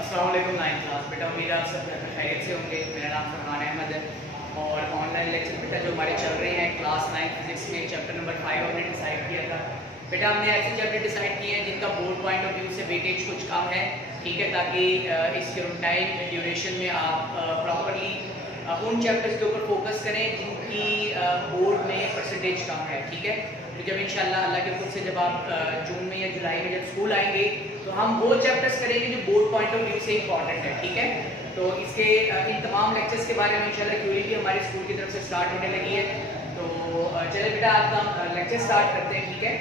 अस्सलाम वालेकुम ninth class. बेटा उम्मीद है आप सब खैरियत से होंगे। मेरा नाम फरमान अहमद है और ऑनलाइन लेक्चर बेटा जो हमारे चल रहे हैं क्लास 9 फिजिक्स में चैप्टर नंबर 5 हमने डिसाइड किया था। बेटा हमने ऐसे चैप्टर डिसाइड किए हैं जिनका बोर्ड पॉइंट ऑफ व्यू से वेटेज कुछ कम है, ठीक है, ताकि इस टाइम ड्यूरेशन में आप प्रॉपरली उन चैप्टर्स के ऊपर फोकस करें जिनकी बोर्ड में परसेंटेज कम है, ठीक है। तो जब इंशाल्लाह अल्लाह के हुक्म से जब आप जून में या जुलाई में जब स्कूल आएंगे तो हम वो चैप्टर्स करेंगे जो बोर्ड पॉइंट ऑफ व्यू से इंपॉर्टेंट है, ठीक है। तो इसके इन तमाम लेक्चर्स के बारे में इंशाल्लाह क्यूरी भी हमारे स्कूल की तरफ से स्टार्ट होने लगी है। तो चले बेटा आज का हम लेक्चर स्टार्ट करते हैं, ठीक है।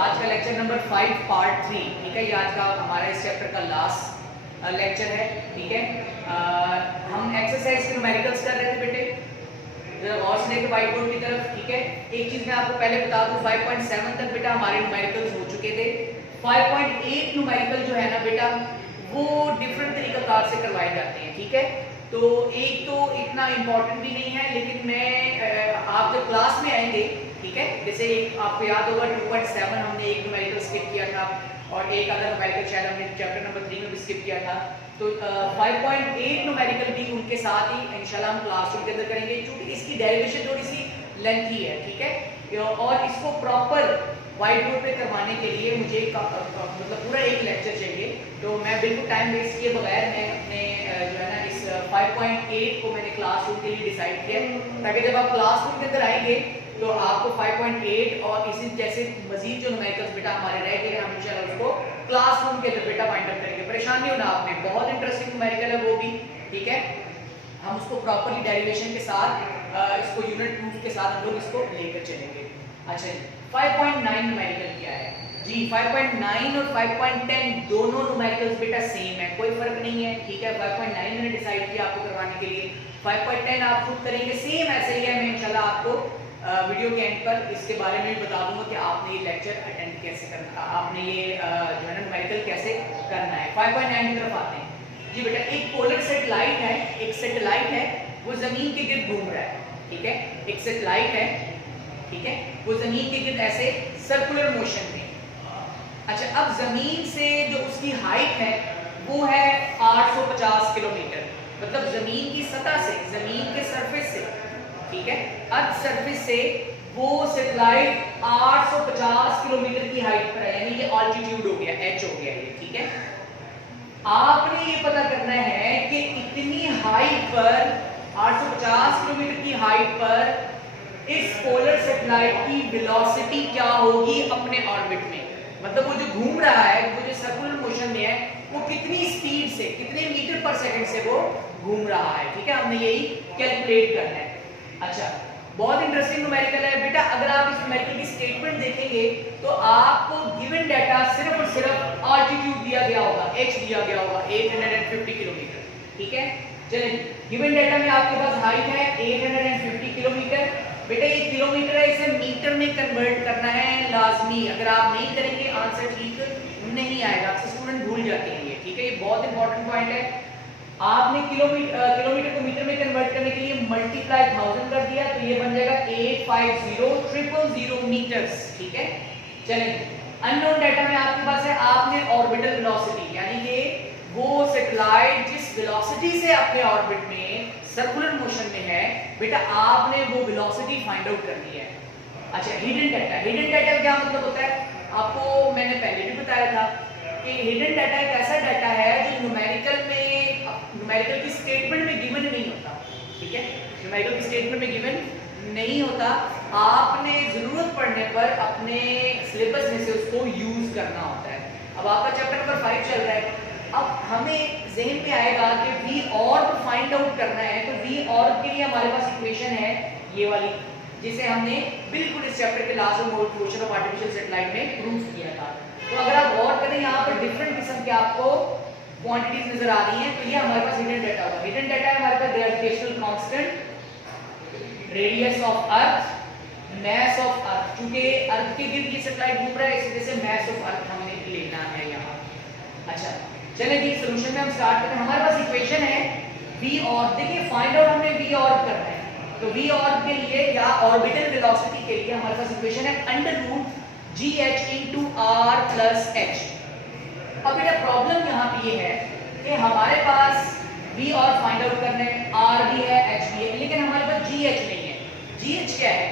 आज का लेक्चर नंबर 5 पार्ट 3, ठीक है। ये आज का हमारा इस चैप्टर का लास्ट लेक्चर है, ठीक है। हम एक्सरसाइज के न्यूमेरिकल्स कर रहे थे बेटे, और से लेकर व्हाइट बोर्ड की तरफ, ठीक है। एक चीज मैं आपको पहले बता दूं, 5.7 तक बेटा हमारे न्यूमेरिकल्स हो चुके थे। 5.8 न्यूमेरिकल जो है ना बेटा वो डिफरेंट तरीकाकार से करवाए जाते हैं, ठीक है। तो एक तो इतना इम्पोर्टेंट भी नहीं है, लेकिन मैं आप जब क्लास में आएंगे, ठीक है, जैसे एक आपको याद होगा 2.7 हमने एक न्यूमेरिकल स्किप किया था और एक अदर न्यूमेरिकल शायद हमने चैप्टर नंबर 3 में भी स्किप किया था। तो 5.8 न्यूमेरिकल भी उनके साथ ही इंशाल्लाह हम क्लासरूम के अंदर करेंगे, क्योंकि इसकी डेरिवेशन थोड़ी सी लेंथी है, ठीक है। और इसको प्रॉपर व्हाइट बोर्ड पे करवाने के लिए मुझे मतलब पूरा एक लेक्चर चाहिए। तो मैं बिल्कुल टाइम वेस्ट किए बगैर मैं अपने जो है ना इस 5.8 को मैंने क्लासरूम के लिए डिसाइड किया, ताकि जब आप क्लासरूम के अंदर आएंगे तो आपको 5.8 और इसी जैसे मजीद जो न्यूमेरिकल्स बेटा हमारे रह गए हम इंशाल्लाह उसको क्लासरूम के अंदर बेटा फाइंड आउट करेंगे। परेशान नहीं होना आपने, बहुत इंटरेस्टिंग न्यूमेरिकल है वो भी, ठीक है। हम उसको प्रॉपर्ली डेरिवेशन के साथ इसको यूनिट प्रूफ के साथ हम लोग इसको लेकर चलेंगे। अच्छा जी, 5.9 न्यूमेरिकल क्या है जी? 5.9 और 5.10 दोनों न्यूमेरिकल्स बेटा सेम है, कोई फर्क नहीं है, ठीक है। 5.9 मैंने डिसाइड किया आपको करवाने के लिए, 5.10 आप खुद करेंगे, सेम ऐसे ही है। मैं इंशाल्लाह आपको वीडियो के एंड पर इसके बारे में भी बता दूंगा कि आपने ये लेक्चर अटेंड कैसे करना, आपने ये जो है ना न्यूमेरिकल कैसे करना है। 5.9 की तरफ आते हैं जी बेटा। एक पोलर सैटेलाइट है, एक सैटेलाइट है, वो जमीन के गिर्द घूम रहा है, ठीक है। एक सैटेलाइट है, ठीक है, वो जमीन के गिर्द ऐसे सर्कुलर मोशन में। अच्छा, अब जमीन से जो उसकी हाइट है वो है 850 किलोमीटर, मतलब जमीन की सतह से, जमीन के सरफेस से, ठीक है, अर्थ सरफेस से वो सैटेलाइट 850 किलोमीटर की हाइट पर है, यानी ये ऑल्टीट्यूड हो गया, एच हो गया ये, ठीक है। आपने ये पता करना है कि इतनी हाइट पर 850 किलोमीटर की हाइट पर इस पोलर सैटेलाइट की वेलोसिटी क्या होगी अपने ऑर्बिट में, मतलब वो जो घूम रहा है, वो जो सर्कुलर मोशन में है, वो कितनी स्पीड से, कितने मीटर पर सेकंड से वो घूम रहा है, ठीक है। हमने यही कैलकुलेट करना है। अच्छा, बहुत इंटरेस्टिंग न्यूमेरिकल है बेटा। अगर आप इस न्यूमेरिकल की स्टेटमेंट देखेंगे तो आपको गिवन डाटा सिर्फ और सिर्फ ऑल्टीट्यूड दिया गया होगा, h दिया गया होगा 850 किलोमीटर, ठीक है। चलिए, गिवन डाटा में आपके पास हाइट है 850 किलोमीटर। बेटा ये किलोमीटर है, इसे मीटर में कन्वर्ट करना है लाजमी, अगर आप नहीं करेंगे आंसर ठीक नहीं आएगा, अक्सर स्टूडेंट भूल जाते हैं ये, ठीक है। ये बहुत इंपॉर्टेंट पॉइंट है। आपने किलोमीटर को मीटर में कन्वर्ट करने के लिए मल्टीप्लाई 1000 कर दिया, तो ये बन जाएगा 850,000 मीटर्स, ठीक है। चलिए, अननोन डाटा में आपके पास है, आपने ऑर्बिटल वेलोसिटी, यानी कि वो सैटेलाइट जिस वेलोसिटी से अपने ऑर्बिट में सर्कुलर मोशन में है बेटा, आपने वो वेलोसिटी फाइंड आउट करनी है। अच्छा, हिडन डाटा, हिडन डाटा का क्या मतलब होता है, आपको मैंने पहले भी बताया था कि हिडन डाटा एक ऐसा डाटा है जो न्यूमेरिकल की स्टेटमेंट में गिवन नहीं होता, ठीक है। न्यूमेरिकल की स्टेटमेंट में गिवन नहीं होता, आपने जरूरत पड़ने पर अपने सिलेबस में से उसको यूज करना होता है। अब आपका चैप्टर नंबर 5 चल रहा है, अब हमें जहन में आएगा कि वी ऑर्ब फाइंड आउट करना है, तो वी ऑर्ब के लिए हमारे पास इक्वेशन है ये वाली, जिसे हमने बिल्कुल इस चैप्टर के लास्ट में मोशन ऑफ आर्टिफिशियल सैटेलाइट में प्रूफ किया था। तो अगर आप गौर करें यहाँ पर डिफरेंट किस्म के आपको क्वांटिटीज नजर आ रही हैं, तो ये हमारे पास हिडन डाटा होगा। हिडन डाटा है हमारे पास gravitational constant, radius of earth, mass of earth, क्योंकि अर्थ के गिर्द ये सैटेलाइट घूम रहा है, इसी वजह से मास ऑफ अर्थ हमने लेना है यहाँ। अच्छा, चलिए जी, सॉल्यूशन में हम स्टार्ट करते हैं। हमारे पास इक्वेशन है v और, देखिए फाइंड आउट हमें v और करना है, तो v और के लिए या ऑर्बिटल वेलोसिटी के लिए हमारे पास इक्वेशन है √gh * r + h। अब बेटा प्रॉब्लम यहाँ पे ये है कि हमारे पास v और फाइंड आउट करना है, r भी है, h भी है, लेकिन हमारे पास gh नहीं है। gh क्या है?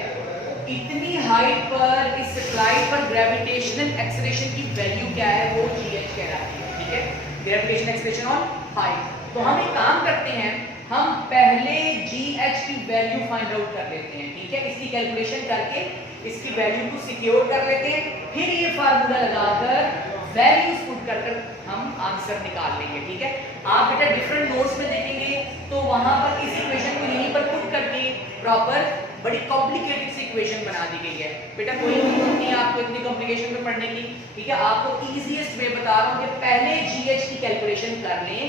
इतनी हाइट पर इस स्लाइड पर ग्रेविटेशनल एक्सेलरेशन की वैल्यू क्या है, वो gh कहलाती है। ठीक है, ग्रेविटेशनल एक्सेलरेशन ऑन हाइट। तो हम एक काम करते हैं, हम पहले gh की वैल्यू फाइंड आउट कर लेते हैं। ठीक है, इसकी कैलकुलेशन करके इसकी वैल्यू को सिक्योर कर लेते हैं, फिर ये फार्मूला लगाकर वैल्यूज पुट कर हम आंसर निकाल लेंगे। ठीक है, आप बेटा डिफरेंट नोट्स में देखेंगे तो वहां पर इस इक्वेशन को यहीं पर पुट करके प्रॉपर बड़ी कॉम्प्लिकेटेड सी इक्वेशन बना दी गई है। बेटा कोई जरूरत नहीं है आपको इतनी कॉम्प्लिकेशन में पढ़ने की। ठीक है, आपको इजीएस्ट वे बता रहा हूं कि पहले जीएच की कैलकुलेशन कर लें,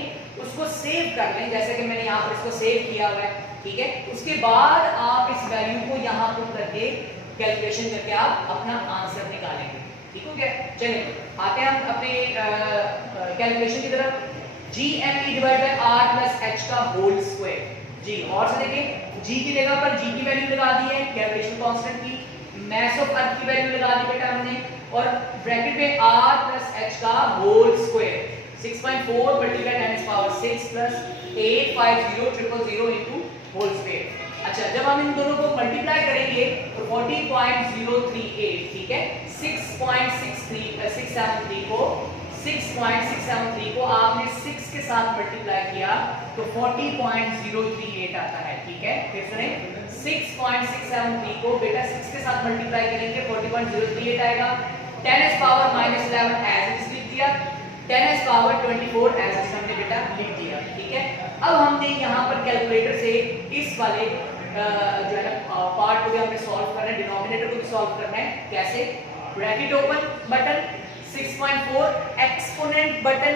उसको सेव कर लें, जैसे कि मैंने यहाँ पर इसको सेव किया हुआ है। ठीक है, उसके बाद आप इस वैल्यू को यहाँ पुट करके कैलकुलेशन करके आप अपना आंसर निकालेंगे। ठीक हो गया? चलिए आते हैं हम अपने कैलकुलेशन की तरफ। GME divide by R plus H का होल स्क्वायर। जी, और से देखिए G की जगह पर G की वैल्यू लगा दी है, ग्रेविटेशनल कांस्टेंट की, मास ऑफ अर्थ की वैल्यू लगा दी बेटा हमने, और ब्रैकेट में R प्लस H का whole square 6.4 multiply 10 power 6 plus 850,000 into whole square. अच्छा, जब हम इन दोनों को मल्टीप्लाई करेंगे तो 40.038, ठीक है, 6.673 को आपने 6 के साथ मल्टीप्लाई किया तो 40.038 आता है। ठीक है, फिर सुने, 6.673 को बेटा 6 के साथ मल्टीप्लाई करेंगे 40.038 आएगा। 10s power -11 as it is लिख दिया, 10s पावर 24 एज इट हमने बेटा लिख दिया। ठीक है, अब हमने यहाँ पर कैलकुलेटर से इस वाले जो है ना पार्ट को भी हमने सॉल्व करना है, डिनोमिनेटर को भी सॉल्व करना है। कैसे? Bracket open, button 6.4 exponent button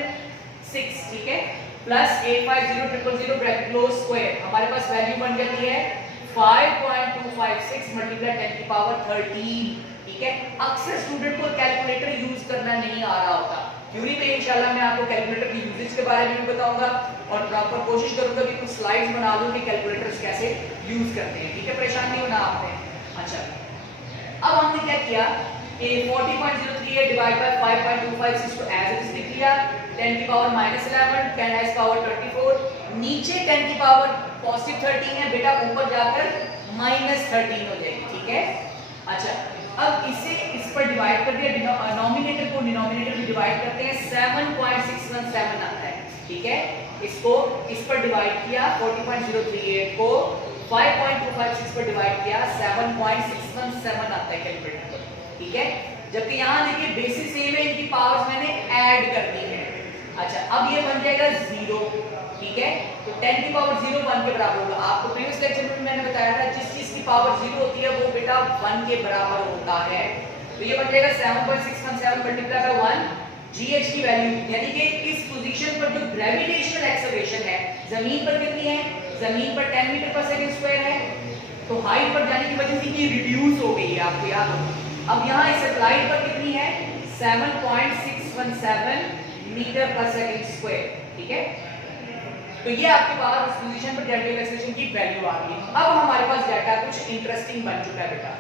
6, ठीक है, प्लस 850,000 ब्रैकेट क्लोज स्क्वायर। हमारे पास वैल्यू बन जाती है 5.256 मल्टीप्लाई 10 की पावर 13। ठीक है, अक्सर स्टूडेंट को कैलकुलेटर यूज करना नहीं आ रहा होता, क्यों नहीं? तो इंशाल्लाह मैं आपको कैलकुलेटर की यूजेज के बारे में भी बताऊंगा और प्रॉपर कोशिश करूंगा कि कुछ स्लाइड्स बना दूं कि कैलकुलेटर्स कैसे यूज करते हैं। ठीक है, परेशान नहीं होना आपने। अच्छा, अब हमने क्या किया कि 40.038 डिवाइड बाय 5.256 को एज इट इज लिख लिया, 10 की पावर -11, 10 s पावर 24, नीचे 10 की पावर पॉजिटिव 13 है बेटा, ऊपर जाकर -13 हो जाएगी। ठीक है, अच्छा, अब इसे इस पर डिवाइड कर दिया, नॉमिनेटर को डिनोमिनेटर में डिवाइड करते हैं, 7.617 आता है। ठीक है, इसको इस पर डिवाइड किया, 40.038 को 5.256 पर डिवाइड किया, 7.617 आता है कैलकुलेटर पर। ठीक है, जबकि यहाँ देखिए बेसिस सेम है, इनकी पावर्स मैंने ऐड कर दी है। अच्छा, अब ये बन जाएगा 0। ठीक है, तो 10 की पावर 0 1 के बराबर होगा। आपको प्रीवियस लेक्चर में मैंने बताया था जिस चीज की पावर 0 होती है वो बेटा 1 के बराबर होता है। तो ये बन जाएगा 7.617 मल्टीप्लाई बाय 1, GH की वैल्यू यानी कि इस पोजीशन पर जो ग्रेविटेशनल एक्सेलरेशन है, जमीन पर कितनी है? जमीन पर 10 मीटर पर सेकंड स्क्वायर है, तो हाइट पर जाने की वजह से ये रिड्यूस हो गई है, आपको याद हो। अब यहाँ इस स्लाइड पर कितनी है? 7.617 मीटर पर सेकंड स्क्वायर। ठीक है, तो ये आपके पास उस पोजीशन पर ग्रेविटेशनल एक्सेलरेशन की वैल्यू आ गई। अब हमारे पास डाटा कुछ इंटरेस्टिंग बन चुका है बेटा।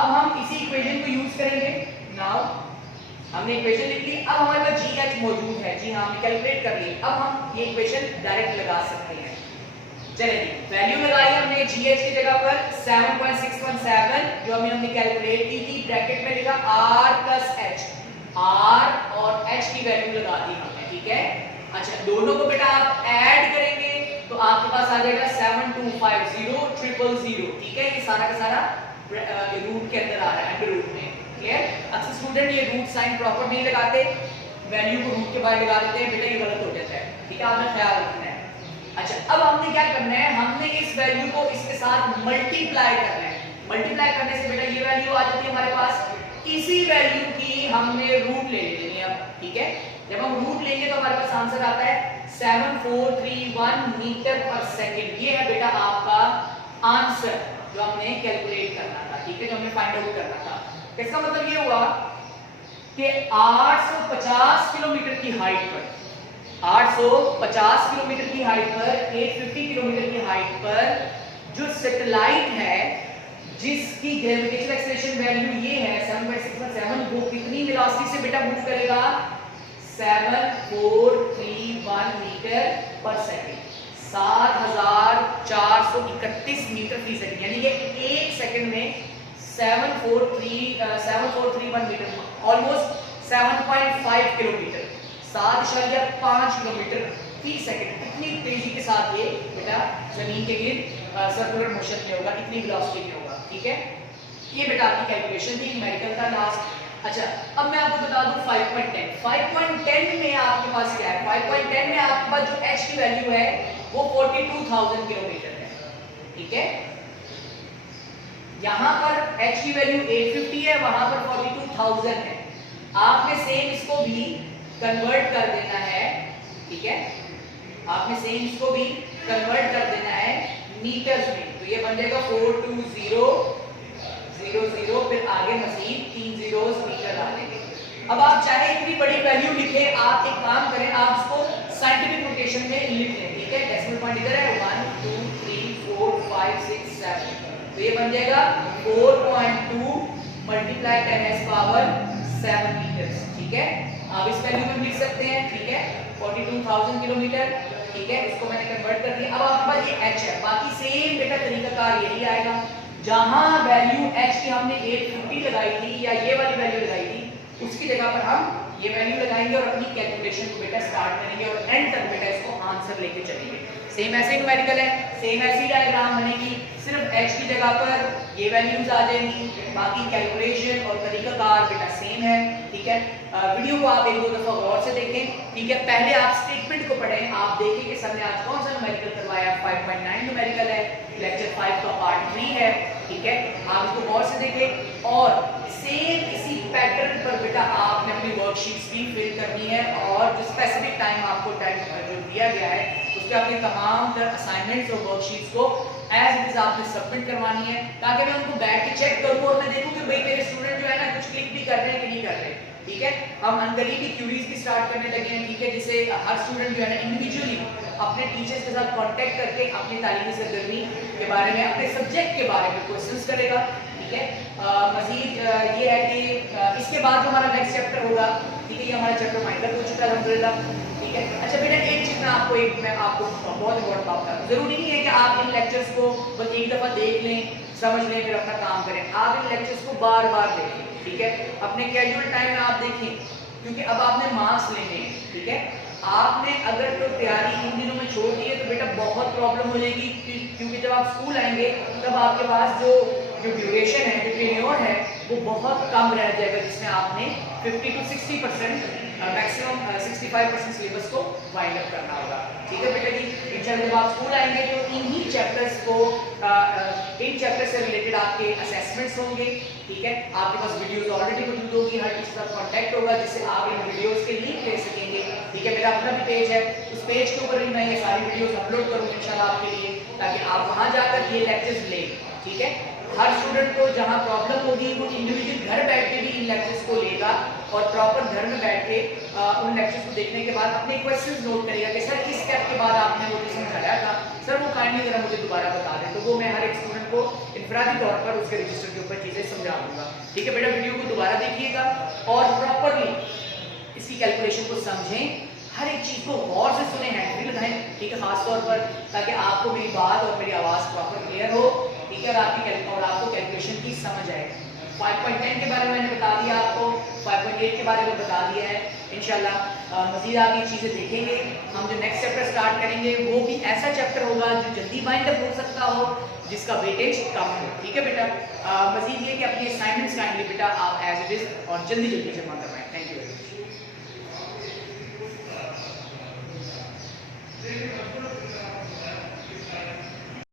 अब हम इसी इक्वेशन को यूज करेंगे। नाउ हमने इक्वेशन लिख ली, अब हमारे पास GH मौजूद है। जी हाँ, हमने कैलकुलेट कर ली। अब हम ये इक्वेशन डायरेक्ट लगा सकते हैं। चलिए, वैल्यू लगाई हमने GH की जगह पर 7.617 जो हमने कैलकुलेट की थी, ब्रैकेट में लिखा R प्लस H, R और H की वैल्यू लगा दी हमने। ठीक है, अच्छा, दोनों को बेटा आप ऐड करेंगे तो आपके पास आ जाएगा 7250000। ठीक है, ये सारा का सारा रूट के अंदर आ रहा है, अंडर रूट में। क्लियर? अक्सर स्टूडेंट ये रूट साइन प्रॉपर नहीं लगाते, वैल्यू को रूट के बाहर लगा देते हैं, बेटा ये गलत हो जाता है। ठीक है, आपने ख्याल रखना है। अच्छा, अब हमने क्या करना है, हमने इस वैल्यू को इसके साथ मल्टीप्लाई करना है। मल्टीप्लाई करने से बेटा ये वैल्यू आ जाती है हमारे पास। इसी वैल्यू की हमने रूट ले लेनी है अब। ठीक है, जब हम रूट लेंगे तो हमारे पास आंसर आता है 7431 मीटर पर सेकंड। ये है बेटा आपका आंसर जो हमने कैलकुलेट करना था। ठीक है, जो हमने फाइंड आउट करना था। इसका मतलब ये हुआ कि 850 किलोमीटर की हाइट पर, 850 किलोमीटर की हाइट पर, 850 किलोमीटर की हाइट पर जो सैटेलाइट है जिसकी ग्रेविटेशनल एक्सेलरेशन वैल्यू ये है 7.617, वो कितनी वेलोसिटी से बेटा मूव करेगा? 7431 मीटर पर सेकंड, 7431 मीटर फी सेकंड, यानी कि एक सेकंड में 7431 मीटर, ऑलमोस्ट 7.5 किलोमीटर, 7.5 किलोमीटर फी सेकंड, इतनी तेजी के साथ ये बेटा जमीन के गिर्द सर्कुलर मोशन में होगा, इतनी वेलोसिटी में होगा। ठीक है, ये बेटा आपकी कैलकुलेशन थी, न्यूमेरिकल था लास्ट। अच्छा, अब मैं आपको बता दूं 5.10 में आपके पास क्या है, 5.10 में आपके पास जो h की वैल्यू है वो 42,000 किलोमीटर है। ठीक है, यहां पर h की वैल्यू 850 है, वहां पर 42,000 है। आपने सेम इसको भी कन्वर्ट कर देना है। ठीक है, आपने सेम इसको भी कन्वर्ट कर देना है मीटर्स में, तो ये बन जाएगा 42000, फिर आगे मजीद 3 zeros मीटर डालेंगे। अब आप चाहे इतनी बड़ी वैल्यू लिखे, आप एक काम करें, आप इसको साइंटिफिक नोटेशन में लिख लें। ठीक है, डेसिमल पॉइंट इधर है, 1 2 3 4 5 6 7, तो ये बन जाएगा 4.2 मल्टीप्लाई 10⁻⁷ मीटर्स। ठीक है, आप इस वैल्यू में लिख सकते हैं। ठीक है, 42,000 किलोमीटर। ठीक है, इसको मैंने कन्वर्ट कर दिया। अब आपके पास ये h है, बाकी सेम बेटा तरीकाकार यही आएगा। जहां वैल्यू h की हमने 850 लगाई थी या ये वाली वैल्यू लगाई थी, उसकी जगह पर हम ये वैल्यू लगाएंगे और अपनी कैलकुलेशन को बेटा स्टार्ट करेंगे और एंड तक बेटा इसको आंसर लेके चलेंगे। सेम ऐसे ही न्यूमेरिकल है, सेम ऐसी डायग्राम बनेगी, सिर्फ h की जगह पर ये वैल्यूज आ जाएंगी, बाकी कैलकुलेशन और तरीकाकार बेटा सेम है। ठीक है, वीडियो को आप एक दो दफा गौर से देखें। ठीक है, पहले आप स्टेटमेंट को पढ़ें, आप देखिए कि सर ने आज कौन सा न्यूमेरिकल करवाया, 5.9 न्यूमेरिकल है, लेक्चर 5 का पार्ट 3 है। ठीक है, आप इसको गौर से देखें और सेम इसी पैटर्न पर बेटा आपने अपनी वर्कशीट्स भी फिल करनी है और जो स्पेसिफिक टाइम आपको टाइम जो दिया गया है उसके आपने तमाम असाइनमेंट्स और वर्कशीट्स को एज इट इज आपने सबमिट करवानी है, ताकि मैं उनको बैठ के चेक करूँ और मैं देखूँ कि भाई मेरे स्टूडेंट जो है ना कुछ क्लिक भी कर रहे हैं कि नहीं कर रहे। ठीक है, हम अनकरीबी क्यूरीज भी स्टार्ट करने लगे हैं। ठीक है, जिससे हर स्टूडेंट जो है ना इंडिविजुअली अपने टीचर्स के साथ कांटेक्ट करके अपनी तालीमी सरगर्मी के बारे में, अपने सब्जेक्ट के बारे में क्वेश्चंस करेगा। ठीक है, मजीद ये है कि इसके बाद जो हमारा नेक्स्ट चैप्टर होगा, ठीक है, ये हमारा चैप्टर माइंड अप हो चुका है अल्हम्दुलिल्लाह। ठीक है, अच्छा बेटा एक चीज मैं आपको बहुत इंपॉर्टेंट बात करूँ, जरूरी नहीं है कि आप इन लेक्चर्स को बस एक दफा देख लें, समझ लें, फिर अपना काम करें। आप इन लेक्चर्स को बार बार देखें। ठीक है, अपने कैजुअल टाइम में आप देखें, क्योंकि अब आपने मार्क्स लेने हैं। ठीक है, आपने अगर तो तैयारी इन दिनों में छोड़ दी है तो बेटा बहुत प्रॉब्लम हो जाएगी, क्योंकि जब आप स्कूल आएंगे तब आपके पास जो ड्यूरेशन है, जो टेन्योर है, वो बहुत कम रह जाएगा, जिसमें आपने 50 to 60% मैक्सिमम 65% सिलेबस को वाइंड अप करना होगा। ठीक है बेटा जी, इंशाल्लाह जब आप स्कूल आएंगे तो इन्हीं चैप्टर्स को इन चैप्टर से रिलेटेड आपके असेसमेंट्स होंगे। ठीक है, आपके पास वीडियोस ऑलरेडी मौजूद होगी, हर टीचर का कांटेक्ट होगा जिससे आप इन वीडियोस के लिंक ले सकेंगे। ठीक है, मेरा अपना भी पेज है, उस पेज के ऊपर भी मैं ये सारी वीडियोस अपलोड करूंगा इंशाल्लाह आपके लिए, ताकि आप वहां जाकर ये लेक्चर्स लें। ठीक है, हर स्टूडेंट को जहां प्रॉब्लम होगी वो इंडिविजुअल घर बैठ के भी इन लेक्चर्स को लेगा और प्रॉपर घर में बैठ के उन लेक्चर्स को देखने के बाद अपने क्वेश्चंस नोट करेगा कि सर इस स्टेप के बाद आपने वो जो समझाया था सर वो काइंडली जरा मुझे दोबारा बता दें, तो वो मैं हर एक स्टूडेंट को इनफरादी तौर पर उसके रजिस्टर के ऊपर चीज़ें समझा दूंगा। ठीक है बेटा, वीडियो को दोबारा देखिएगा और प्रॉपरली इसकी कैलकुलेशन को समझें, हर एक चीज़ को गौर से सुने, हैंड भी लगाएं। ठीक है, खास तौर पर ताकि आपको मेरी बात और मेरी आवाज़ प्रॉपर क्लियर हो। ठीक है, और आपको कैलकुलेशन की समझ आए। 5.10 के बारे में मैंने बता दिया आपको, 5.8 के बारे में बता दिया है। इंशाल्लाह मज़ीद आप ये चीज़ें देखेंगे। हम जो नेक्स्ट चैप्टर स्टार्ट करेंगे वो भी ऐसा चैप्टर होगा जो जल्दी बाइंड अप हो सकता हो, जिसका वेटेज कम हो। ठीक है बेटा, मज़ीद ये कि अपनी असाइनमेंट्स काइंडली बेटा आप एज इट इज़ और जल्दी जमा करवाएं। Thank you.